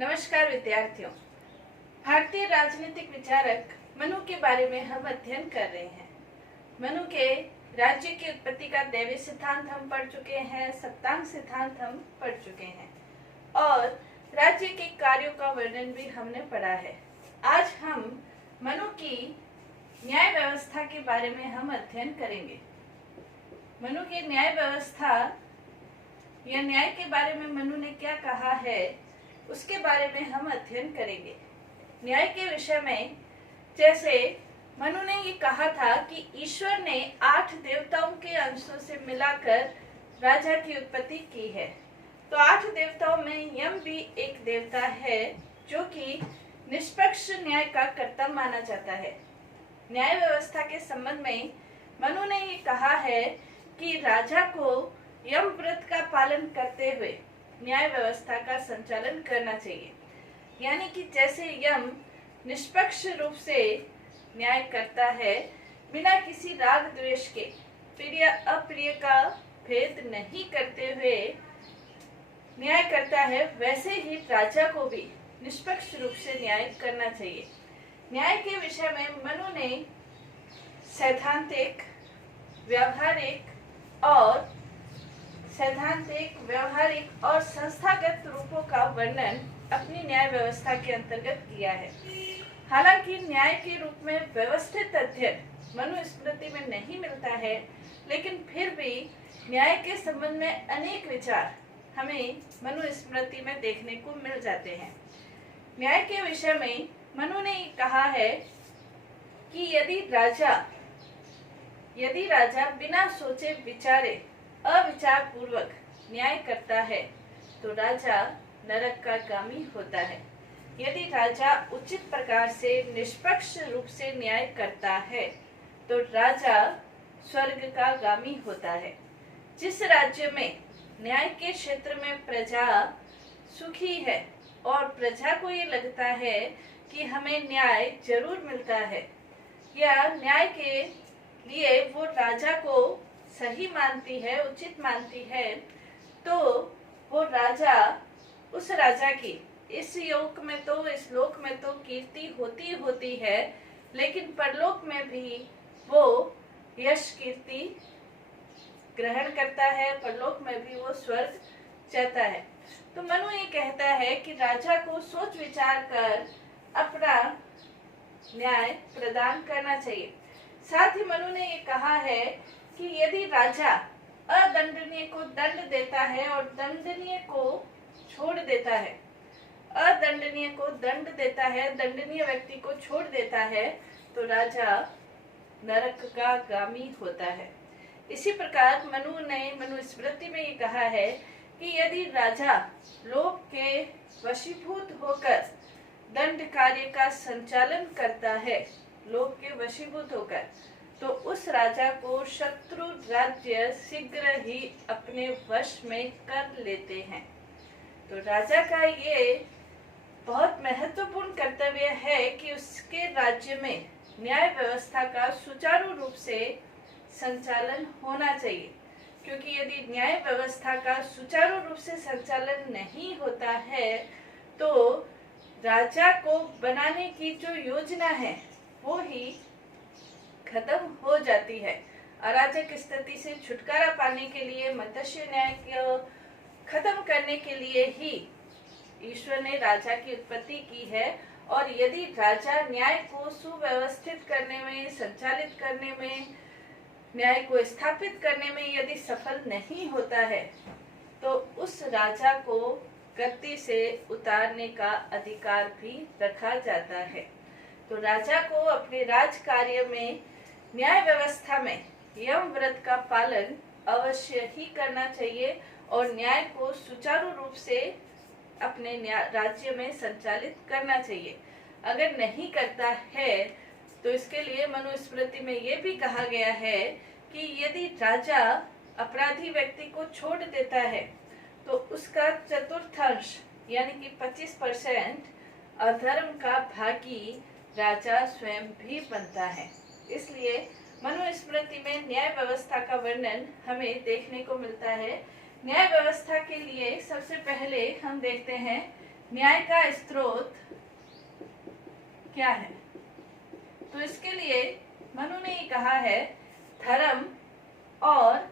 नमस्कार विद्यार्थियों। भारतीय राजनीतिक विचारक मनु के बारे में हम अध्ययन कर रहे हैं। मनु के राज्य की उत्पत्ति का दैवीय सिद्धांत हम पढ़ चुके हैं, सप्तांग सिद्धांत हम पढ़ चुके हैं और राज्य के कार्यों का वर्णन भी हमने पढ़ा है। आज हम मनु की न्याय व्यवस्था के बारे में हम अध्ययन करेंगे। मनु की न्याय व्यवस्था या न्याय के बारे में मनु ने क्या कहा है, उसके बारे में हम अध्ययन करेंगे। न्याय के विषय में जैसे मनु ने ये कहा था कि ईश्वर ने 8 देवताओं के अंशों से मिलाकर राजा की उत्पत्ति की है, तो 8 देवताओं में यम भी एक देवता है जो कि निष्पक्ष न्याय का कर्ता माना जाता है। न्याय व्यवस्था के संबंध में मनु ने ये कहा है कि राजा को यम व्रत का पालन करते हुए न्याय व्यवस्था का संचालन करना चाहिए। यानी कि जैसे यम निष्पक्ष रूप से न्याय करता है, बिना किसी राग द्वेष के प्रिय अप्रिय का भेद नहीं करते हुए न्याय करता है, वैसे ही राजा को भी निष्पक्ष रूप से न्याय करना चाहिए। न्याय के विषय में मनु ने सैद्धांतिक, व्यावहारिक और संस्थागत रूपों का वर्णन अपनी न्याय व्यवस्था के अंतर्गत किया है। हालांकि न्याय के रूप में व्यवस्थित अध्ययन मनुस्मृति में नहीं मिलता है, लेकिन फिर भी न्याय के संबंध में अनेक विचार हमें मनुस्मृति में देखने को मिल जाते हैं। न्याय के विषय में मनु ने कहा है कि यदि राजा बिना सोचे विचारे अविचार पूर्वक न्याय करता है तो राजा नरक का गामी होता है। यदि राजा उचित प्रकार से निष्पक्ष रूप से न्याय करता है तो राजा स्वर्ग का गामी होता है। जिस राज्य में न्याय के क्षेत्र में प्रजा सुखी है और प्रजा को ये लगता है कि हमें न्याय जरूर मिलता है या न्याय के लिए वो राजा को सही मानती है, उचित मानती है, तो वो राजा, उस राजा की इस लोक में तो कीर्ति होती है, लेकिन परलोक में भी वो यश कीर्ति ग्रहण करता है, परलोक में भी वो स्वर्ग जाता है। तो मनु ये कहता है कि राजा को सोच विचार कर अपना न्याय प्रदान करना चाहिए। साथ ही मनु ने ये कहा है कि यदि राजा अदंडनीय को दंड देता है और दंडनीय को छोड़ देता है, अदंडनीय को दंड देता है, दंडनीय व्यक्ति को छोड़ देता है, तो राजा नरक का गामी होता है। इसी प्रकार मनु ने मनुस्मृति में ये कहा है कि यदि राजा लोभ के वशीभूत होकर दंड कार्य का संचालन करता है, लोभ के वशीभूत होकर, तो उस राजा को शत्रु राज्य शीघ्र ही अपने वश में कर लेते हैं। तो राजा का ये बहुत महत्वपूर्ण कर्तव्य है कि उसके राज्य में न्याय व्यवस्था का सुचारू रूप से संचालन होना चाहिए, क्योंकि यदि न्याय व्यवस्था का सुचारू रूप से संचालन नहीं होता है तो राजा को बनाने की जो योजना है वो ही खत्म हो जाती है। अराजक स्थिति से छुटकारा पाने के लिए, मत्स्य न्याय को खत्म करने के लिए ही ईश्वर ने राजा की उत्पत्ति की है। और यदि राजा न्याय को सुव्यवस्थित करने में, संचालित करने में, न्याय को स्थापित करने में यदि सफल नहीं होता है तो उस राजा को गद्दी से उतारने का अधिकार भी रखा जाता है। तो राजा को अपने राज कार्य में, न्याय व्यवस्था में यम व्रत का पालन अवश्य ही करना चाहिए और न्याय को सुचारू रूप से अपने राज्य में संचालित करना चाहिए। अगर नहीं करता है तो इसके लिए मनुस्मृति में ये भी कहा गया है कि यदि राजा अपराधी व्यक्ति को छोड़ देता है तो उसका चतुर्थांश यानी कि 25% अधर्म का भागी राजा स्वयं भी बनता है। इसलिए मनुस्मृति में न्याय व्यवस्था का वर्णन हमें देखने को मिलता है। न्याय व्यवस्था के लिए सबसे पहले हम देखते हैं न्याय का स्रोत क्या है? तो इसके लिए मनु ने ये कहा है धर्म, और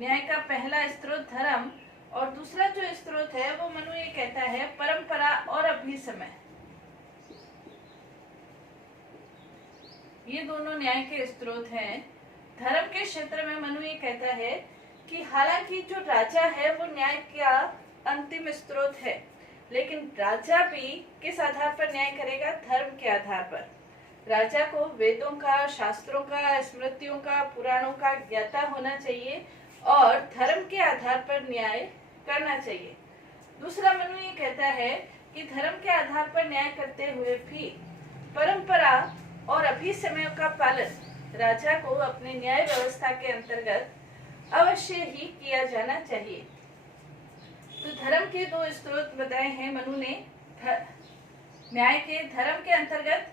न्याय का पहला स्रोत धर्म और दूसरा जो स्रोत है वो मनु ये कहता है परंपरा और अभिसमय। ये दोनों न्याय के स्रोत हैं। धर्म के क्षेत्र में मनु ये कहता है कि हालांकि जो राजा है वो न्याय का अंतिम स्रोत है, लेकिन राजा भी किस आधार पर न्याय करेगा? धर्म के आधार पर। राजा को वेदों का, शास्त्रों का, स्मृतियों का, पुराणों का ज्ञाता होना चाहिए और धर्म के आधार पर न्याय करना चाहिए। दूसरा मनु ये कहता है कि धर्म के आधार पर न्याय करते हुए भी परंपरा और अभिसमय का पालन राजा को अपने न्याय व्यवस्था के अंतर्गत अवश्य ही किया जाना चाहिए। तो धर्म के दो स्रोत बताए हैं मनु ने। न्याय के धर्म के अंतर्गत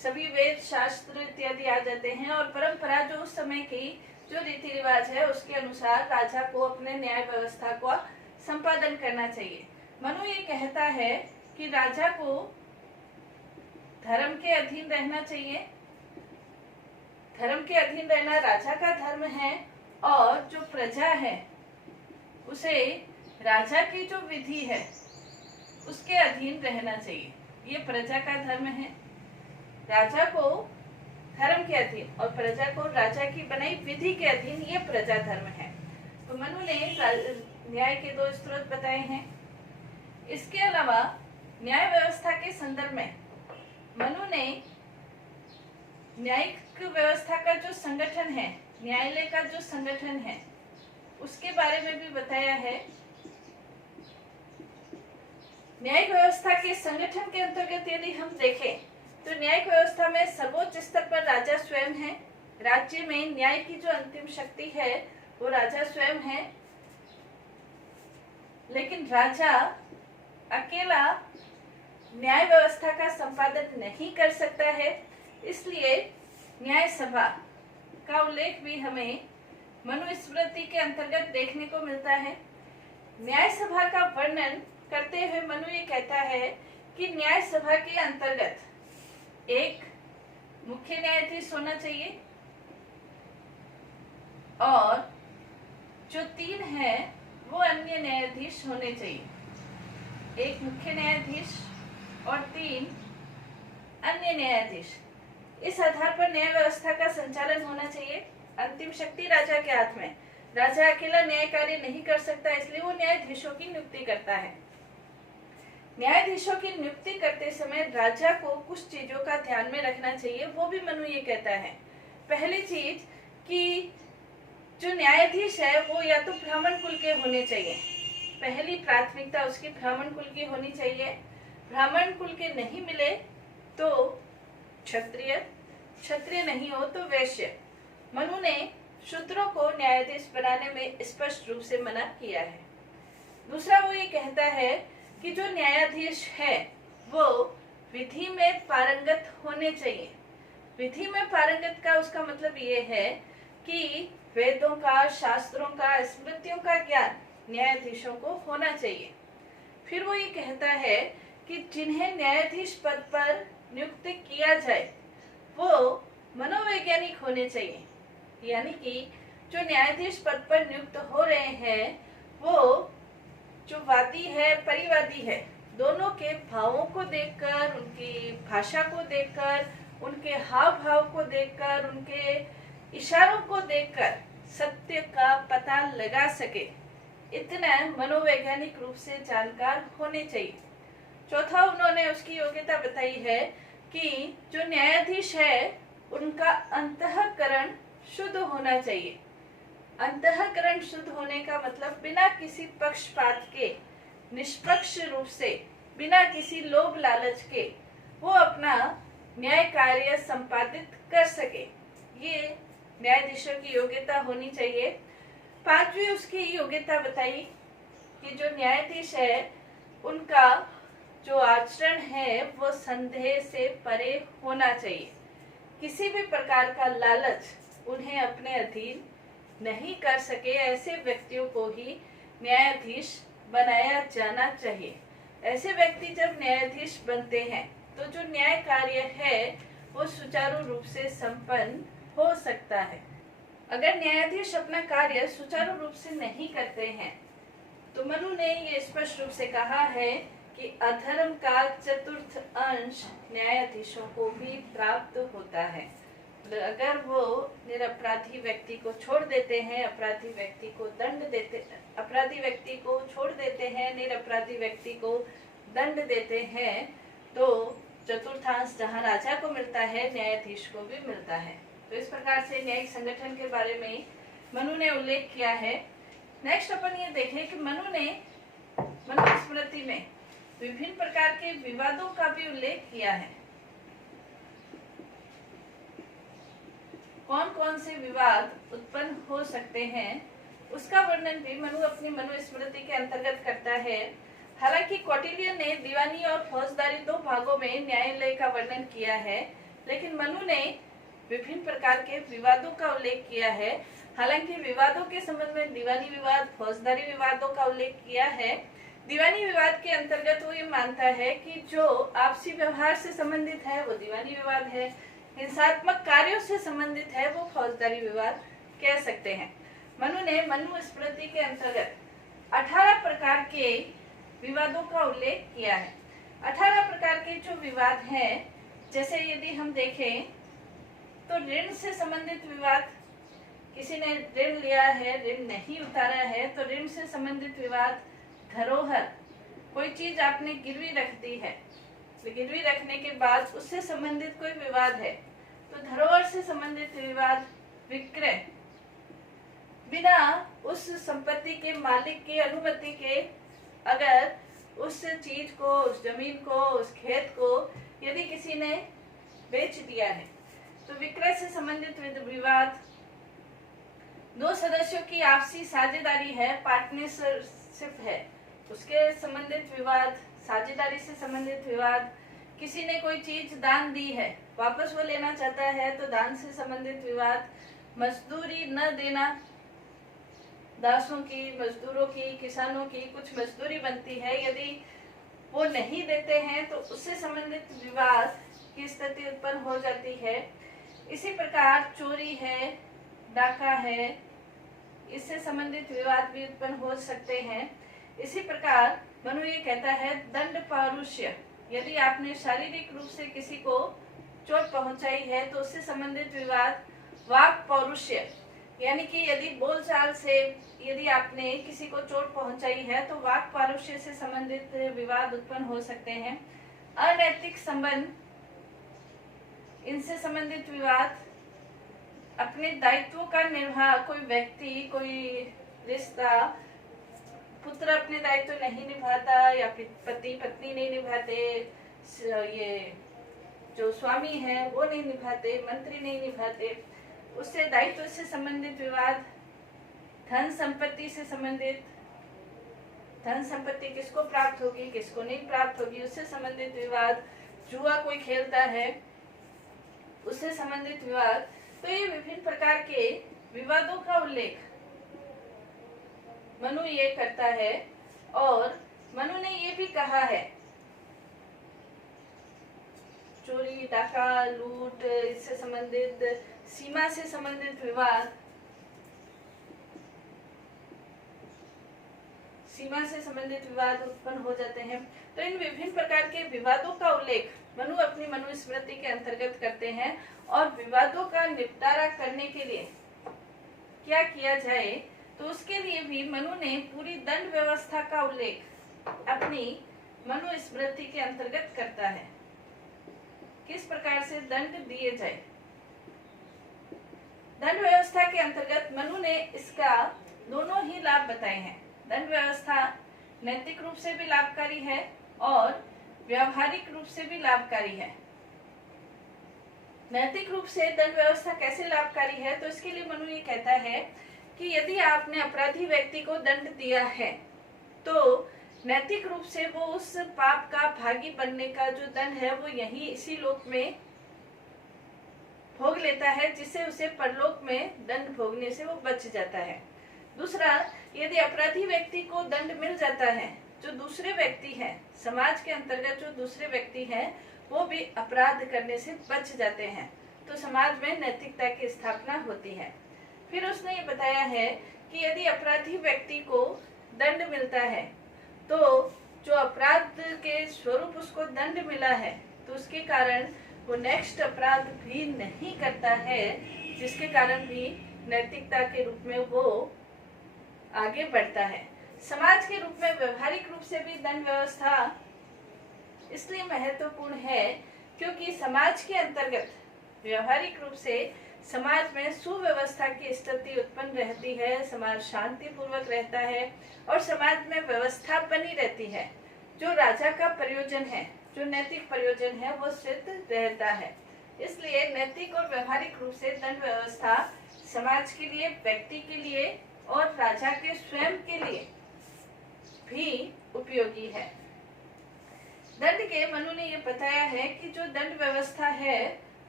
सभी वेद, शास्त्र इत्यादि आ जाते हैं, और परंपरा जो उस समय की जो रीति रिवाज है उसके अनुसार राजा को अपने न्याय व्यवस्था का संपादन करना चाहिए। मनु ये कहता है कि राजा को धर्म के अधीन रहना चाहिए। धर्म के अधीन रहना राजा का धर्म है, और जो प्रजा है उसे राजा की जो विधि है उसके अधीन रहना चाहिए। ये प्रजा का धर्म है। राजा को धर्म के अधीन और प्रजा को राजा की बनाई विधि के अधीन, ये प्रजा धर्म है। तो मनु ने न्याय के दो स्रोत बताए हैं। इसके अलावा न्याय व्यवस्था के संदर्भ में मनु ने न्यायिक व्यवस्था का जो संगठन है, न्यायालय का जो संगठन है, उसके बारे में भी बताया है। न्यायिक व्यवस्था के संगठन के अंतर्गत यदि हम देखें तो न्यायिक व्यवस्था में सर्वोच्च स्तर पर राजा स्वयं है। राज्य में न्याय की जो अंतिम शक्ति है वो राजा स्वयं है, लेकिन राजा अकेला न्याय व्यवस्था का संपादन नहीं कर सकता है। इसलिए न्याय सभा का उल्लेख भी हमें मनुस्मृति के अंतर्गत देखने को मिलता है। न्याय सभा का वर्णन करते हुए मनु ये कहता है कि न्याय सभा के अंतर्गत एक मुख्य न्यायाधीश होना चाहिए, और जो 3 है वो अन्य न्यायाधीश होने चाहिए। एक मुख्य न्यायाधीश और 3 अन्य न्यायाधीश। इस आधार पर न्याय व्यवस्था का संचालन होना चाहिए। अंतिम शक्ति राजा के हाथ में। राजा अकेला न्याय कार्य नहीं कर सकता, इसलिए वो न्यायाधीशों की नियुक्ति करता है। न्यायाधीशों की नियुक्ति करते समय राजा को कुछ चीजों का ध्यान में रखना चाहिए, वो भी मनु ये कहता है। पहली चीज कि जो न्यायाधीश है वो या तो ब्राह्मण कुल के होने चाहिए। पहली प्राथमिकता उसकी ब्राह्मण कुल की होनी चाहिए। ब्राह्मण कुल के नहीं मिले तो क्षत्रिय, क्षत्रिय नहीं हो तो वैश्य। मनु ने शूद्रों को न्यायाधीश बनाने में स्पष्ट रूप से मना किया है। दूसरा वो ये कहता है कि जो न्यायाधीश है वो विधि में पारंगत होने चाहिए। विधि में पारंगत का उसका मतलब ये है कि वेदों का, शास्त्रों का, स्मृतियों का ज्ञान न्यायाधीशों को होना चाहिए। फिर वो ये कहता है कि जिन्हें न्यायाधीश पद पर नियुक्त किया जाए वो मनोवैज्ञानिक होने चाहिए। यानी कि जो न्यायाधीश पद पर नियुक्त हो रहे हैं वो जो वादी है, परिवादी है, दोनों के भावों को देखकर, उनकी भाषा को देखकर, उनके हाव भाव को देखकर, उनके इशारों को देखकर सत्य का पता लगा सके, इतना मनोवैज्ञानिक रूप से जानकार होने चाहिए। चौथा उन्होंने उसकी योग्यता बताई है कि जो न्यायाधीश है उनका अंतःकरण शुद्ध होना चाहिए। अंतःकरण शुद्ध होने का मतलब बिना किसी पक्षपात के, निष्पक्ष रूप से, बिना किसी लोभ लालच के वो अपना न्याय कार्य संपादित कर सके, ये न्यायाधीशों की योग्यता होनी चाहिए। 5वीं उसकी योग्यता बताई कि जो न्यायाधीश है उनका जो आचरण है वो संदेह से परे होना चाहिए। किसी भी प्रकार का लालच उन्हें अपने अधीन नहीं कर सके, ऐसे व्यक्तियों को ही न्यायाधीश बनाया जाना चाहिए। ऐसे व्यक्ति जब न्यायाधीश बनते हैं तो जो न्याय कार्य है वो सुचारू रूप से संपन्न हो सकता है। अगर न्यायाधीश अपना कार्य सुचारू रूप से नहीं करते हैं तो मनु ने ये स्पष्ट रूप से कहा है कि अधर्म का चतुर्थ अंश न्यायाधीशों को भी प्राप्त होता है। अगर वो निरपराधी व्यक्ति को छोड़ देते हैं, अपराधी व्यक्ति को दंड देते, अपराधी व्यक्ति को छोड़ देते हैं, निरपराधी व्यक्ति को दंड देते हैं, तो चतुर्थांश जहाँ राजा को मिलता है न्यायाधीश को भी मिलता है। तो इस प्रकार से न्यायिक संगठन के बारे में मनु ने उल्लेख किया है। नेक्स्ट अपन ये देखें कि मनु स्मृति में विभिन्न प्रकार के विवादों का भी उल्लेख किया है। कौन कौन से विवाद उत्पन्न हो सकते हैं उसका वर्णन भी मनु अपनी मनु स्मृति के अंतर्गत करता है। हालांकि कौटिल्य ने दीवानी और फौजदारी दो भागों में न्यायालय का वर्णन किया है, लेकिन मनु ने विभिन्न प्रकार के विवादों का उल्लेख किया है। हालांकि विवादों के संबंध में दीवानी विवाद, फौजदारी विवादों का उल्लेख किया है। दीवानी विवाद के अंतर्गत वो ये मानता है कि जो आपसी व्यवहार से संबंधित है वो दीवानी विवाद है, हिंसात्मक कार्यों से संबंधित है वो फौजदारी विवाद कह सकते हैं। मनु ने मनु स्मृति के अंतर्गत 18 प्रकार के विवादों का उल्लेख किया है। 18 प्रकार के जो विवाद हैं, जैसे यदि हम देखें तो ऋण से संबंधित विवाद, किसी ने ऋण लिया है, ऋण नहीं उतारा है तो ऋण से संबंधित विवाद। धरोहर, कोई चीज आपने गिरवी रख दी है, गिरवी रखने के बाद उससे संबंधित कोई विवाद है तो धरोहर से संबंधित विवाद। विक्रय, बिना उस संपत्ति के मालिक की अनुमति के अगर उस चीज को, उस जमीन को, उस खेत को यदि किसी ने बेच दिया है तो विक्रय से संबंधित विवाद। दो सदस्यों की आपसी साझेदारी है, पार्टनरशिप है, उसके संबंधित विवाद। साझेदारी से संबंधित विवाद। किसी ने कोई चीज दान दी है, वापस वो लेना चाहता है तो दान से संबंधित विवाद। मजदूरी न देना, दासों की, मजदूरों की, किसानों की कुछ मजदूरी बनती है, यदि वो नहीं देते हैं तो उससे संबंधित विवाद की स्थिति उत्पन्न हो जाती है। इसी प्रकार चोरी है, डाका है, इससे संबंधित विवाद भी उत्पन्न हो सकते हैं। इसी प्रकार मनु ये कहता है दंड पौरुष्य, यदि आपने शारीरिक रूप से किसी को चोट पहुंचाई है तो उससे संबंधित विवाद। वाक पौरुष्य, यानी कि यदि बोलचाल से यदि आपने किसी को चोट पहुंचाई है तो वाक पौरुष्य से संबंधित विवाद उत्पन्न हो सकते हैं। अनैतिक संबंध, इनसे संबंधित विवाद। अपने दायित्वों का निर्वाह, कोई व्यक्ति, कोई रिश्ता, पुत्र अपने दायित्व नहीं निभाता या पति पत्नी नहीं निभाते, ये जो स्वामी है वो नहीं निभाते, मंत्री नहीं निभाते, उससे दायित्व से संबंधित विवाद। धन संपत्ति से संबंधित, धन संपत्ति किसको प्राप्त होगी, किसको नहीं प्राप्त होगी, उससे संबंधित विवाद। जुआ कोई खेलता है, उससे संबंधित विवाद। तो ये विभिन्न प्रकार के विवादों का उल्लेख मनु ये करता है। और मनु ने ये भी कहा है चोरी, डाका, लूट, इससे संबंधित, सीमा से संबंधित विवाद, सीमा से संबंधित विवाद उत्पन्न हो जाते हैं। तो इन विभिन्न प्रकार के विवादों का उल्लेख मनु अपनी मनु स्मृति के अंतर्गत करते हैं। और विवादों का निपटारा करने के लिए क्या किया जाए तो उसके लिए भी मनु ने पूरी दंड व्यवस्था का उल्लेख अपनी मनु स्मृति के अंतर्गत करता है। किस प्रकार से दंड दिए जाए। दंड व्यवस्था के अंतर्गत मनु ने इसका दोनों ही लाभ बताए हैं। दंड व्यवस्था नैतिक रूप से भी लाभकारी है और व्यावहारिक रूप से भी लाभकारी है। नैतिक रूप से दंड व्यवस्था कैसे लाभकारी है तो इसके लिए मनु ये कहता है कि यदि आपने अपराधी व्यक्ति को दंड दिया है तो नैतिक रूप से वो उस पाप का भागी बनने का जो दंड है वो यही इसी लोक में भोग लेता है, जिससे उसे परलोक में दंड भोगने से वो बच जाता है। दूसरा, यदि अपराधी व्यक्ति को दंड मिल जाता है, जो दूसरे व्यक्ति हैं, समाज के अंतर्गत जो दूसरे व्यक्ति हैं, वो भी अपराध करने से बच जाते हैं, तो समाज में नैतिकता की स्थापना होती है। फिर उसने ये बताया है कि यदि अपराधी व्यक्ति को दंड मिलता है, तो जो अपराध के स्वरूप उसको दंड मिला है, तो उसके कारण वो नेक्स्ट अपराध भी नहीं करता है, जिसके कारण भी नैतिकता के रूप में वो आगे बढ़ता है। समाज के रूप में व्यवहारिक रूप से भी दंड व्यवस्था इसलिए महत्वपूर्ण है क्योंकि समाज के अंतर्गत व्यवहारिक रूप से समाज में सुव्यवस्था की स्थिति उत्पन्न रहती है, समाज शांतिपूर्वक रहता है और समाज में व्यवस्था बनी रहती है। जो राजा का प्रयोजन है, जो नैतिक प्रयोजन है, वो सिद्ध रहता है। इसलिए नैतिक और व्यवहारिक रूप से दंड व्यवस्था समाज के लिए, व्यक्ति के लिए और राजा के स्वयं के लिए भी उपयोगी है। दंड के मनु ने ये बताया है कि जो दंड व्यवस्था है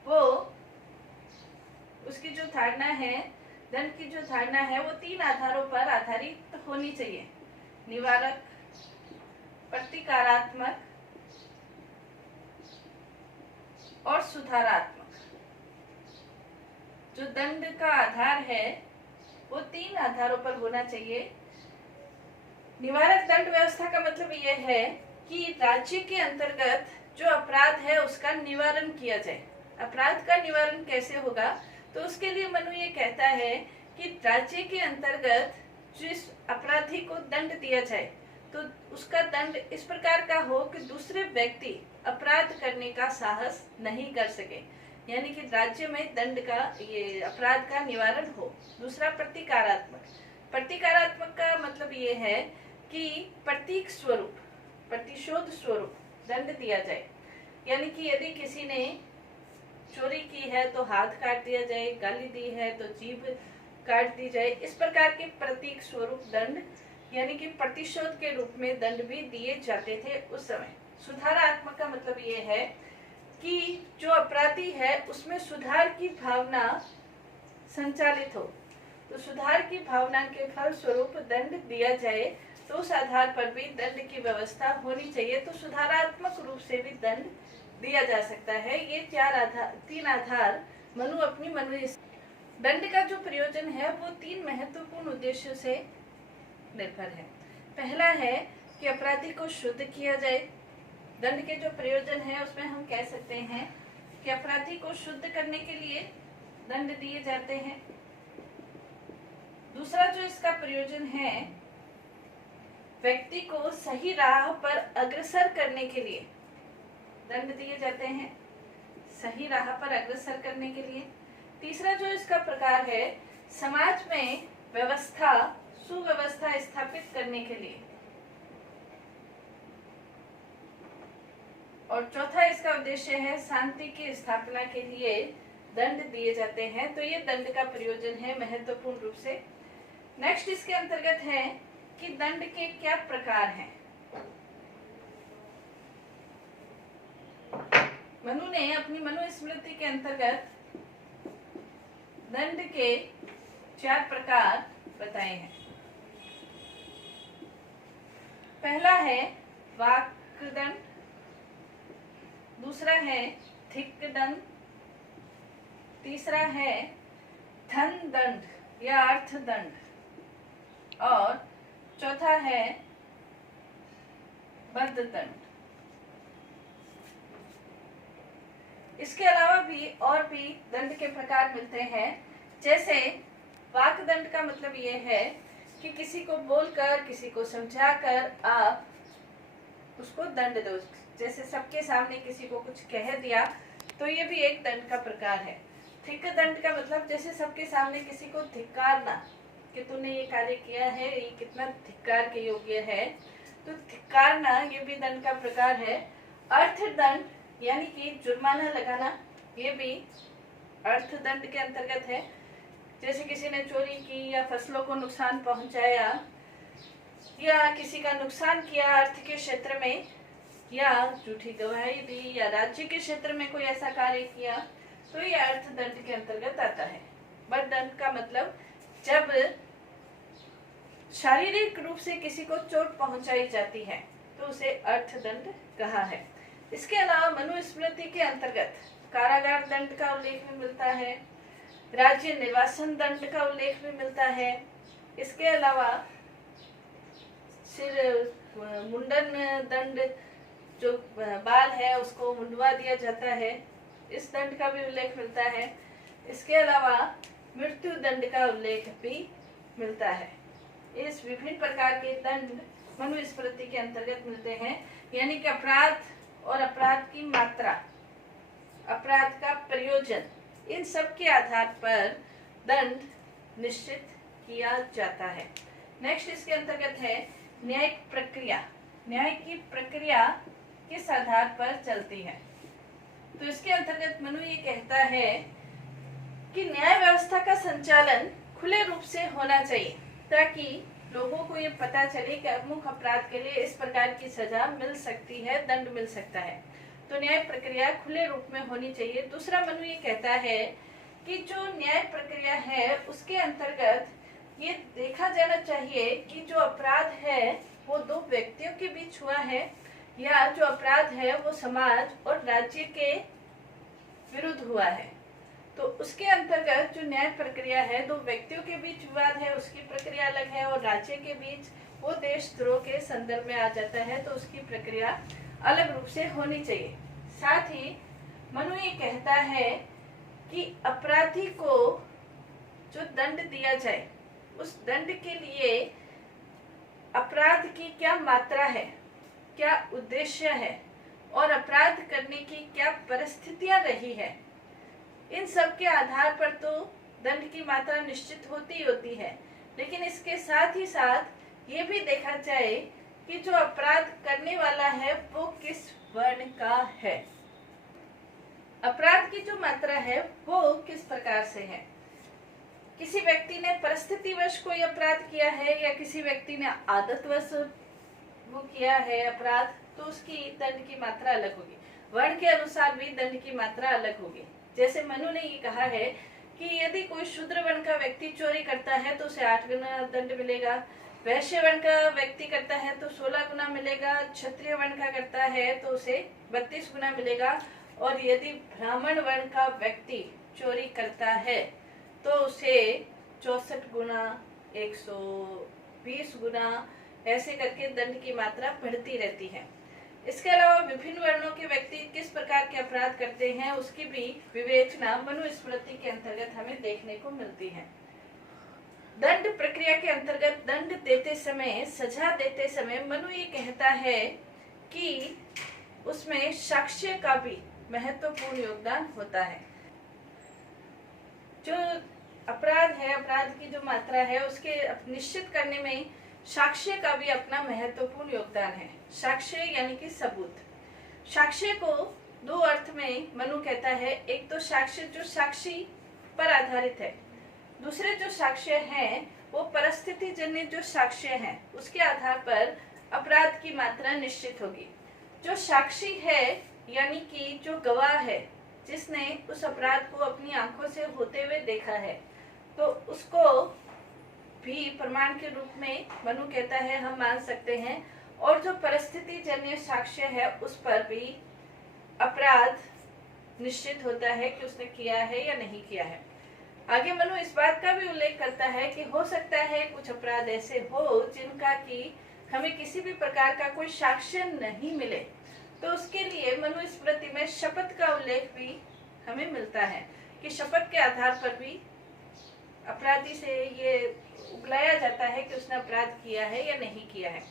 वो उसकी जो धारणा है, दंड की जो धारणा है वो 3 आधारों पर आधारित होनी चाहिए: निवारक, प्रतिकारात्मक और सुधारात्मक। जो दंड का आधार है वो 3 आधारों पर होना चाहिए। निवारक दंड व्यवस्था का मतलब यह है कि राज्य के अंतर्गत जो अपराध है उसका निवारण किया जाए। अपराध का निवारण कैसे होगा? तो उसके लिए मनु ये कहता है कि राज्य के अंतर्गत जिस अपराधी को दंड दिया जाए तो उसका दंड इस प्रकार का हो कि दूसरे व्यक्ति अपराध करने का साहस नहीं कर सके, यानी कि राज्य में दंड का, ये अपराध का निवारण हो। दूसरा प्रतिकारात्मक। प्रतिकारात्मक का मतलब ये है कि प्रतीक स्वरूप, प्रतिशोध स्वरूप दंड दिया जाए, यानी कि यदि किसी ने चोरी की है तो हाथ काट दिया जाए, गाली दी है तो जीभ काट दी जाए। इस प्रकार के प्रतीक स्वरूप दंड, यानी कि प्रतिशोध के रूप में दंड भी दिए जाते थे उस समय। सुधारात्मक का मतलब ये है कि जो अपराधी है उसमें सुधार की भावना संचालित हो, तो सुधार की भावना के फल स्वरूप दंड दिया जाए, तो उस आधार पर भी दंड की व्यवस्था होनी चाहिए। तो सुधारात्मक रूप से भी दंड दिया जा सकता है। ये 3 आधार मनु अपनी मनु दंड का जो प्रयोजन है वो 3 महत्वपूर्ण उद्देश्यों से निर्भर है। पहला है कि अपराधी को शुद्ध किया जाए। दंड के जो प्रयोजन है उसमें हम कह सकते हैं कि अपराधी को शुद्ध करने के लिए दंड दिए जाते हैं। दूसरा जो इसका प्रयोजन है, व्यक्ति को सही राह पर अग्रसर करने के लिए दंड दिए जाते हैं, सही राह पर अग्रसर करने के लिए। तीसरा जो इसका प्रकार है, समाज में व्यवस्था, सुव्यवस्था स्थापित करने के लिए। और चौथा इसका उद्देश्य है शांति की स्थापना के लिए दंड दिए जाते हैं। तो ये दंड का प्रयोजन है महत्वपूर्ण रूप से। नेक्स्ट इसके अंतर्गत है कि दंड के क्या प्रकार हैं। मनु ने अपनी मनु स्मृति के अंतर्गत दंड के 4 प्रकार बताए हैं। पहला है वाक दंड, दूसरा है थिक दंड, तीसरा है धन दंड या अर्थ दंड, और चौथा है बद्ध दंड। इसके अलावा भी और भी दंड के प्रकार मिलते हैं। जैसे वाक दंड का मतलब ये है कि किसी को बोलकर, किसी को समझाकर आप उसको दंड दो। जैसे सबके सामने किसी को कुछ कह दिया, तो ये भी एक दंड का प्रकार है। थिक दंड का मतलब जैसे सबके सामने किसी को धिक्कारना कि तूने ये कार्य किया है, ये कितना धिक्कार के योग्य है, तो धिक्कारना ये भी दंड का प्रकार है। अर्थ दंड यानी कि जुर्माना लगाना, ये भी अर्थ दंड के अंतर्गत है। जैसे किसी ने चोरी की या फसलों को नुकसान पहुंचाया या किसी का नुकसान किया अर्थ के क्षेत्र में, या झूठी गवाही दी या राज्य के क्षेत्र में कोई ऐसा कार्य किया, तो ये अर्थ दंड के अंतर्गत आता है। बद्ध दंड का मतलब जब शारीरिक रूप से किसी को चोट पहुंचाई जाती है तो उसे अर्थदंड कहा है। इसके अलावा मनुस्मृति के अंतर्गत कारागार दंड का उल्लेख भी मिलता है, राज्य निवासन दंड का उल्लेख भी मिलता है। इसके अलावा सिर मुंडन दंड, जो बाल है उसको मुंडवा दिया जाता है, इस दंड का भी उल्लेख मिलता है। इसके अलावा मृत्यु दंड का उल्लेख भी मिलता है। इस विभिन्न प्रकार के दंड मनुस्मृति के अंतर्गत मिलते हैं, यानी कि अपराध और अपराध की मात्रा, अपराध का प्रयोजन, इन सब के आधार पर दंड निश्चित किया जाता है। नेक्स्ट इसके अंतर्गत है न्यायिक प्रक्रिया। न्याय की प्रक्रिया किस आधार पर चलती है? तो इसके अंतर्गत मनु ये कहता है कि न्याय व्यवस्था का संचालन खुले रूप से होना चाहिए ताकि लोगों को ये पता चले कि अमुक अपराध के लिए इस प्रकार की सजा मिल सकती है, दंड मिल सकता है। तो न्याय प्रक्रिया खुले रूप में होनी चाहिए। दूसरा मनु ये कहता है कि जो न्याय प्रक्रिया है उसके अंतर्गत ये देखा जाना चाहिए कि जो अपराध है वो दो व्यक्तियों के बीच हुआ है या जो अपराध है वो समाज और राज्य के विरुद्ध हुआ है। तो उसके अंतर्गत जो न्याय प्रक्रिया है, दो व्यक्तियों के बीच विवाद है उसकी प्रक्रिया अलग है, और राज्य के बीच वो देशद्रोह के संदर्भ में आ जाता है तो उसकी प्रक्रिया अलग रूप से होनी चाहिए। साथ ही मनु ये कहता है कि अपराधी को जो दंड दिया जाए उस दंड के लिए अपराध की क्या मात्रा है, क्या उद्देश्य है और अपराध करने की क्या परिस्थितियां रही है, इन सब के आधार पर तो दंड की मात्रा निश्चित होती है। लेकिन इसके साथ ही साथ ये भी देखा जाए कि जो अपराध करने वाला है वो किस वर्ण का है, अपराध की जो मात्रा है वो किस प्रकार से है। किसी व्यक्ति ने परिस्थितिवश कोई अपराध किया है या किसी व्यक्ति ने आदतवश वो किया है अपराध, तो उसकी दंड की मात्रा अलग होगी। वर्ण के अनुसार भी दंड की मात्रा अलग होगी। जैसे मनु ने ये कहा है कि यदि कोई शूद्र वर्ण का व्यक्ति चोरी करता है तो उसे 8 गुना दंड मिलेगा, वैश्य वर्ण का व्यक्ति करता है तो 16 गुना मिलेगा, क्षत्रिय वर्ण का करता है तो उसे 32 गुना मिलेगा, और यदि ब्राह्मण वर्ण का व्यक्ति चोरी करता है तो उसे 64 गुना, 120 गुना, ऐसे करके दंड की मात्रा बढ़ती रहती है। इसके अलावा विभिन्न वर्णों के व्यक्ति किस प्रकार के अपराध करते हैं उसकी भी विवेचना मनुस्मृति के अंतर्गत हमें देखने को मिलती है। दंड प्रक्रिया के अंतर्गत दंड देते समय, सजा देते समय मनु ये कहता है कि उसमें साक्ष्य का भी महत्वपूर्ण योगदान होता है। जो अपराध है, अपराध की जो मात्रा है उसके निश्चित करने में साक्ष्य का भी अपना महत्वपूर्ण योगदान है। साक्ष्य यानी कि सबूत। साक्ष्य को दो अर्थ में मनु कहता है, एक तो साक्ष्य जो साक्षी पर आधारित है, दूसरे जो साक्ष्य हैं वो परिस्थिति जन्य जो साक्ष्य हैं उसके आधार पर अपराध की मात्रा निश्चित होगी। जो साक्षी है यानी कि जो गवाह है जिसने उस अपराध को अपनी आंखों से होते हुए देखा है, तो उसको भी प्रमाण के रूप में मनु कहता है हम मान सकते हैं। और जो परिस्थिति जन्य साक्ष्य है उस पर भी अपराध निश्चित होता है कि उसने किया है या नहीं किया है। आगे मनु इस बात का भी उल्लेख करता है कि हो सकता है कुछ अपराध ऐसे हो जिनका कि हमें किसी भी प्रकार का कोई साक्ष्य नहीं मिले, तो उसके लिए मनुस्मृति में शपथ का उल्लेख भी हमें मिलता है कि शपथ के आधार पर भी अपराधी से ये उगलाया जाता है कि उसने अपराध किया है या नहीं किया है।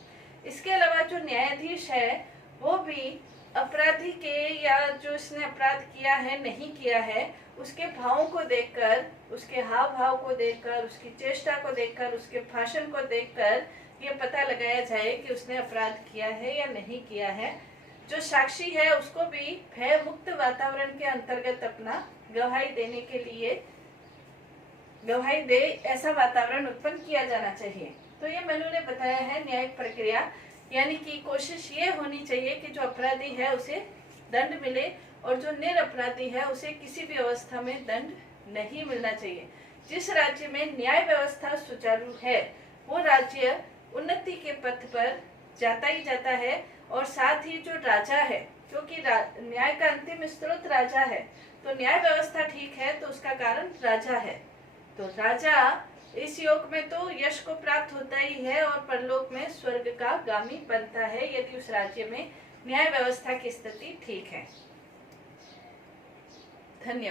इसके अलावा जो न्यायाधीश है वो भी अपराधी के या जो इसने अपराध किया है नहीं किया है उसके भावों को देखकर, उसके हाव भाव को देखकर, उसकी चेष्टा को देखकर, उसके भाषण को देखकर ये पता लगाया जाए कि उसने अपराध किया है या नहीं किया है। जो साक्षी है उसको भी भय मुक्त वातावरण के अंतर्गत अपना गवाही देने के लिए गवाही दे ऐसा वातावरण उत्पन्न किया जाना चाहिए। तो ये मनु ने बताया है न्यायिक प्रक्रिया, यानी कि कोशिश ये होनी चाहिए कि जो अपराधी है उसे दंड मिले और जो निरपराधी है उसे किसी भी अवस्था में दंड नहीं मिलना चाहिए। जिस राज्य में न्याय व्यवस्था सुचारू है वो राज्य उन्नति के पथ पर जाता ही जाता है। और साथ ही जो राजा है, क्योंकि न्याय का अंतिम स्रोत राजा है, तो न्याय व्यवस्था ठीक है तो उसका कारण राजा है। तो राजा इस योग में तो यश को प्राप्त होता ही है और परलोक में स्वर्ग का गामी बनता है, यदि उस राज्य में न्याय व्यवस्था की स्थिति ठीक है। धन्यवाद।